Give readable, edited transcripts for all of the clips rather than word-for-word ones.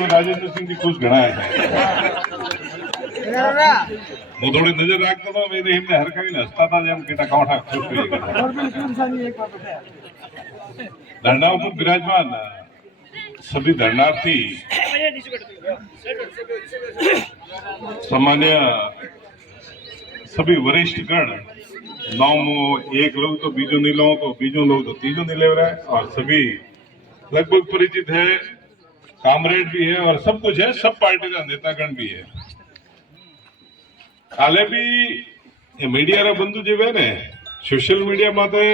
में राजेंद्र सिंह जी खुश घना है હું થોડી નજર રાખતો હતો એમને હરકાવીને હસતા હતા જેમ કે ટકાવઠા ખુશ થઈ ગયા धरना पर विराजमान सभी धरनार्थी सामान्य सभी वरिष्ठ गण नाम एक लोग तो बीजू नहीं लो तो बीजू लोग तो तीजू नहीं ले रहा है और सभी लगभग परिचित है, कामरेड भी है और सब कुछ है, सब पार्टी का नेतागण भी है। काले भी मीडिया रा बंधु जो है ने सोशल मीडिया माते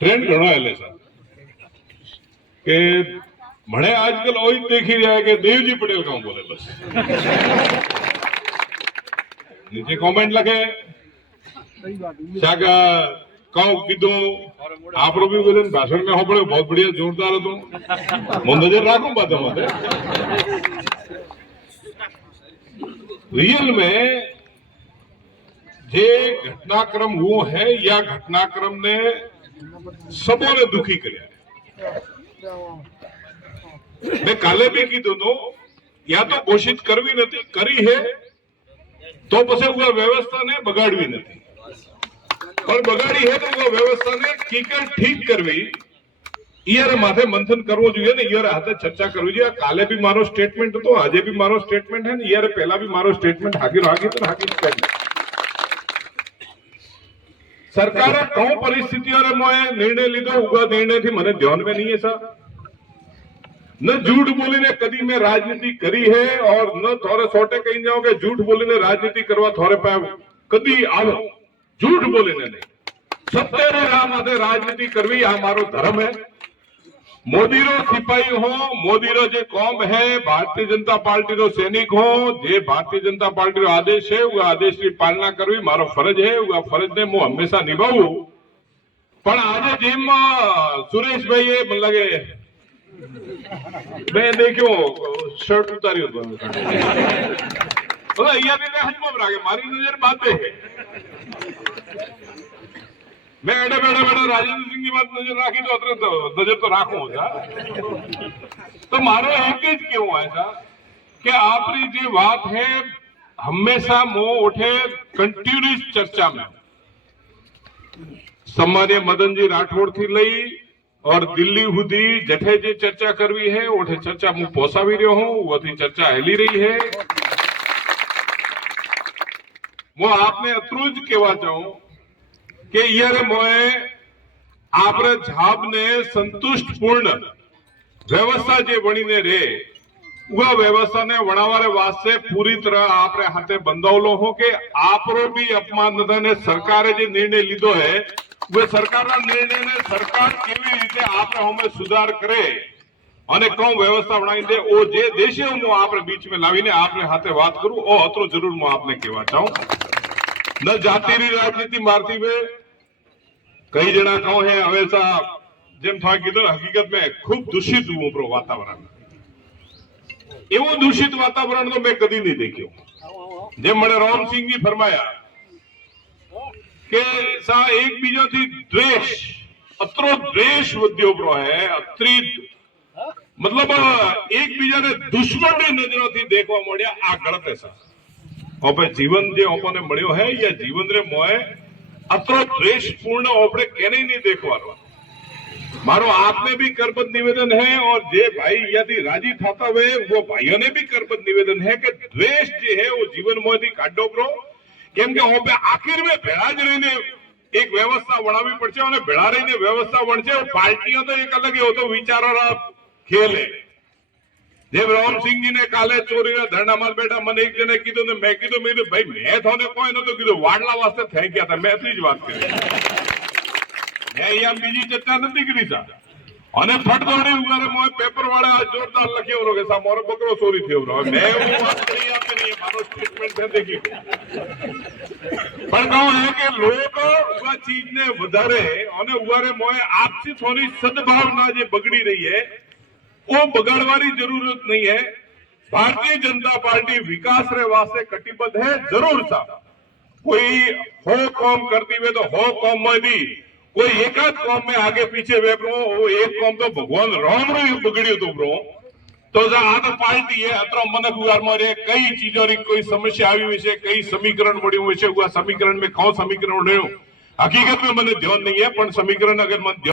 ट्रेंड घणो हेले सर के मणे आजकल वही देखी रहा है कि देवजी पटेल कौन बोले बस नीचे कमेंट लगे शाका कहूं कीधु आप भी बोले भाषण में हो पड़े बहुत बढ़िया जोरदार હતો मैं नजर राखूं बात माते रियल में जे घटनाक्रम हुओ है या घटनाक्रम ने सबोने दुखी કર્યા मैं काले भी कीधु नो या तो घोषित करवी नहीं करी है तो पछे वो व्यवस्था ने बगाड़वी नहीं और बगाड़ी है तो वो व्यवस्था ने कीकर ठीक करवी ईयर माथे मंथन करवो જોઈએ ને ईयर हाथे चर्चा करवी જોઈએ। काले भी मारो स्टेटमेंट तो आज भी मारो स्टेटमेंट है ईयर पहला भी मारो स्टेटमेंट हाकिर सरकार कौ परिस्थितियों निर्णय लीधो उगा निर्णय थी मने ध्यान में नहीं है सर न झूठ बोलीने कदी में राजनीति करी है और न थोड़े सोटे कहीं जाओ के झूठ बोलीने राजनीति करवा थोड़े पे कदी आओ झूठ बोलीने नहीं सत्य रे राह माथे राजनीति करवी आ मारो धर्म है। मोदी रो सिपाही हो मोदी रो जे कौम है भारतीय जनता पार्टी रो सैनिक हो जे भारतीय जनता पार्टी रो आदेश है वो आदेश की पालना करवी मारो फरज है वो फरज ने मु हमेशा निभावू पण आज जेम सुरेश भाई मन लगे मैं देखो शर्ट उतारी अहिया हजम रागे मारी नजर बात है मैं एडे बैठे बैठे राजेंद्र सिंह की बात नजर राखी तो नजर तो राखू तो मारो एक ज क्यों है कि आपरी जी बात है हमेशा मुंह उठे कंटिन्यूस चर्चा में सम्मान्य मदन जी राठौड़ थी लई और दिल्ली हुदी जठे जी चर्चा करवी है ओठे चर्चा मुंह पहुंचावी रह्यो हूं वो थी चर्चा हेली रही है। वो आपने अतरुज कहवा चाहूं કે યાર મોએ આપરે જાબને સંતુષ્ટપૂર્ણ વ્યવસ્થા જે બનીને રે वो व्यवस्था ने वणावारे वास्ते पूरी तरह आपरे हाथे बंधावलो हो के आपरो भी अपमान न थाय सरकारे जे निर्णय लीधो है वो सरकारना निर्णय ने सरकार केवी रीते आपरे होमे सुधार करे અને કોમ વ્યવસ્થા બનાવી દે ओ जे देशे હું आपरे बीच में लावीने आपरे हाथे बात करूं ओ अतरो जरूर मैं आपने कहवा चाहूं न जाति री राजनीति मारती वे कई जना कहो है हमेशा जेम था कीधुं हकीकत में खूब दूषित हुओ प्रो वातावरण एवं दूषित वातावरण तो मैं कदी नहीं देखियो जेम मने राम सिंह जी फरमाया के सा एक बीजो थी द्वेष अतरो द्वेष वध्यो प्रो है अत्री मतलब एक बीजा ने दुश्मन की नजरों थी देखवा मळ्या आ गलत है सा ओपे जीवन जे ओपने मळ्यो है या जीवन रे मोए अतरो द्वेषपूर्ण ओपड़े केने नहीं देखवानो मारो आपने भी करबद्ध निवेदन है और जे भाई यदि राजी थाता हुए वो भाइयों ने भी करबद्ध निवेदन है कि द्वेष जे है वो जीवन मोदी काढो प्रो केम के ओपे आखिर में भेड़ा ज रहीने एक व्यवस्था बनावी पड़छे और भेड़ा रहीने व्यवस्था बनछे पार्टियों तो एक अलग होतो विचारोरा खेल है जेम राम सिंह जी ने काले चोरी ना धरना में बैठा मन एक जने कीधुं ने मैं कीधुं मैं भाई मैं थोने कोई नतो कीधुं वाडला वास्ते થઈ ગયા था मैं એટલી જ વાત કરી मैं यहाँ बीजी चर्चा नहीं करी था અને ફટદોડી ઉગારે મોય પેપર વાળા જોરદાર લખ્યો કે સા મોરો બકરો ચોરી થયો मैं वो बात करी आपने नहीं मारो स्टेटमेंट है देखी पर कहूं है कि लोग उआ चीज ने વધારે અને ઉગારે મોય आपसी थोड़ी सद्भावना जे बगड़ी रही है वो बगाड़वानी जरूरत नहीं है। भारतीय जनता पार्टी विकास रे वास्ते कटिबद्ध है जरूर सा कोई हो कौम करती हुए तो हो कौम में भी कोई एकाध कौम में आगे पीछे वेपरो एक कौम तो भगवान राम रो बिगड़ियो तो ब्रो तो आ तो पार्टी है अतरो मन गुआर मोरे कई चीजों री कोई समस्या आई हुई है कई समीकरण बड़ी हुई है समीकरण में कौन समीकरण रह्यो हकीकत में मन ध्यान नहीं है पण समीकरण अगर मन